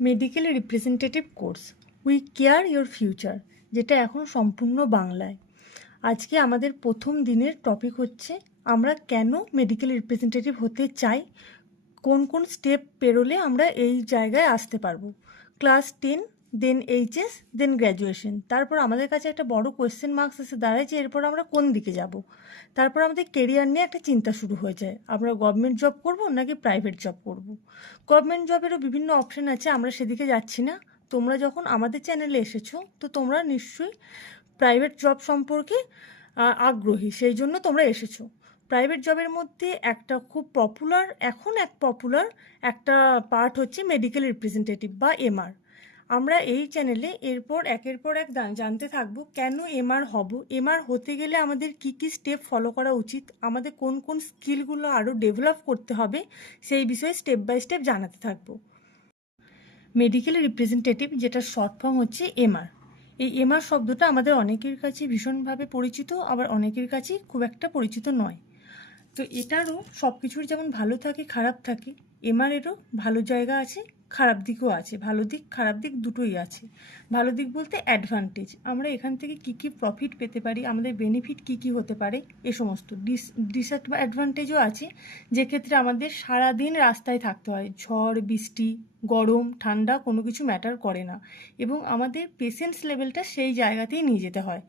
Medical representative course we care your future, যেটা এখন সম্পূর্ণ বাংলায়। আজকে আমাদের প্রথম দিনের টপিক হচ্ছে আমরা কেন মেডিকেল রিপ্রেজেন্টেটিভ হতে চাই, কোন কোন স্টেপ পেরোলে আমরা এই জায়গায় আসতে পারবো। ক্লাস 10, দেন এইচএস, দেন গ্র্যাজুয়েশন। তারপর আমাদের কাছে একটা বড় কোয়েশ্চেন মার্কস এসে দাঁড়ায় যে এরপর আমরা কোন দিকে যাব। তারপর আমাদের কেরিয়ার নিয়ে একটা চিন্তা শুরু হয়ে যায়, আমরা গভর্নমেন্ট জব করব নাকি প্রাইভেট জব করব। গভর্নমেন্ট জবেরও বিভিন্ন অপশন আছে, আমরা সেদিকে যাচ্ছি না। তোমরা যখন আমাদের চ্যানেলে এসেছো তো তোমরা নিশ্চয়ই প্রাইভেট জব সম্পর্কে আগ্রহী, সেই জন্য তোমরা এসেছো। প্রাইভেট জবের মধ্যে একটা খুব পপুলার একটা পার্ট হচ্ছে মেডিকেল রিপ্রেজেন্টেটিভ বা এমআর। আমরা এই চ্যানেলে এরপর একের পর এক জানতে থাকবো কেন এমআর হব, এমআর হতে গেলে আমাদের কি কি স্টেপ ফলো করা উচিত, আমাদের কোন কোন স্কিলগুলো আরও ডেভেলপ করতে হবে, সেই বিষয়ে স্টেপ বাই স্টেপ জানাতে থাকবো। মেডিকেল রিপ্রেজেন্টেটিভ, যেটা শর্ট ফর্ম হচ্ছে এমআর। এই এমআর শব্দটা আমাদের অনেকের কাছে ভীষণভাবে পরিচিত, আবার অনেকের কাছে খুব একটা পরিচিত নয়। তো এটারও সব কিছুর যেমন ভালো থাকে খারাপ থাকে, এমআরেরও ভালো জায়গা আছে, খারাপ দিকও আছে। ভালো দিক খারাপ দিক দুটোই আছে। ভালো দিক বলতে অ্যাডভান্টেজ, আমরা এখান থেকে কী কী প্রফিট পেতে পারি, আমাদের বেনিফিট কী কী হতে পারে, এ সমস্ত। ডিসঅ্যাডভান্টেজও আছে, যে ক্ষেত্রে আমাদের সারাদিন রাস্তায় থাকতে হয়, ঝড় বৃষ্টি গরম ঠান্ডা কোনো কিছু ম্যাটার করে না, এবং আমাদের পেশেন্স লেভেলটা সেই জায়গাতেই নিয়ে যেতে হয়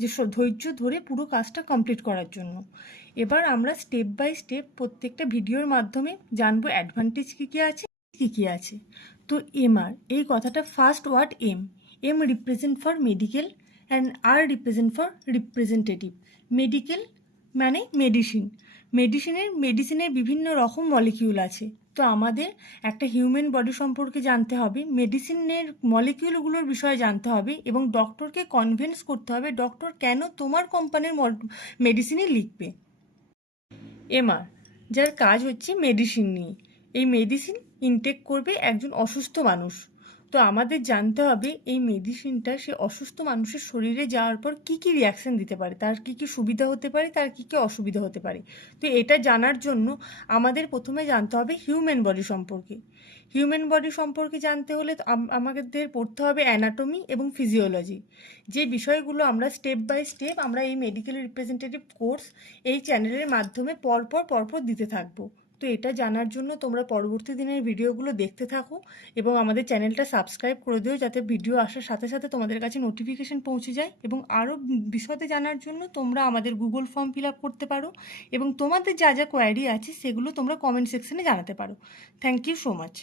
যে ধৈর্য ধরে পুরো কাজটা কমপ্লিট করার জন্য। এবার আমরা স্টেপ বাই স্টেপ প্রত্যেকটা ভিডিওর মাধ্যমে জানবো অ্যাডভান্টেজ কী কী আছে। তো এমআর, এই কথাটা first word M represent for medical and R represent for representative. Medical মানে মেডিসিনের বিভিন্ন রকম মলিকিউল আছে। তো আমাদের একটা হিউম্যান বডি সম্পর্কে জানতে হবে, মেডিসিনের মলিকিউলগুলোর বিষয়ে জানতে হবে, এবং ডক্টরকে কনভিন্স করতে হবে ডক্টর কেন তোমার কোম্পানির মেডিসিনই লিখবে। এমআর, যার কাজ হচ্ছে মেডিসিন নিয়ে। এই মেডিসিন ইনটেক করবে একজন অসুস্থ মানুষ। তো আমাদের জানতে হবে এই মেডিসিনটা সে অসুস্থ মানুষের শরীরে যাওয়ার পর কী কী রিয়াকশান দিতে পারে, তার কী কী সুবিধা হতে পারে, তার কী কী অসুবিধা হতে পারে। তো এটা জানার জন্য আমাদের প্রথমে জানতে হবে হিউম্যান বডি সম্পর্কে। হিউম্যান বডি সম্পর্কে জানতে হলে আমাদের পড়তে হবে অ্যানাটমি এবং ফিজিওলজি, যে বিষয়গুলো আমরা স্টেপ বাই স্টেপ আমরা এই মেডিকেল রিপ্রেজেন্টেটিভ কোর্স এই চ্যানেলের মাধ্যমে পরপর দিতে থাকবো। তো এটা জানার জন্য তোমরা পরবর্তী দিনের ভিডিওগুলো দেখতে থাকো, এবং আমাদের চ্যানেলটা সাবস্ক্রাইব করে দিও যাতে ভিডিও আসার সাথে সাথে তোমাদের কাছে নোটিফিকেশন পৌঁছে যায়। এবং আরও বিশদে জানার জন্য তোমরা আমাদের গুগল ফর্ম ফিল আপ করতে পারো, এবং তোমাদের যা যা কোয়ারি আছে সেগুলো তোমরা কমেন্ট সেকশনে জানাতে পারো। Thank you so much.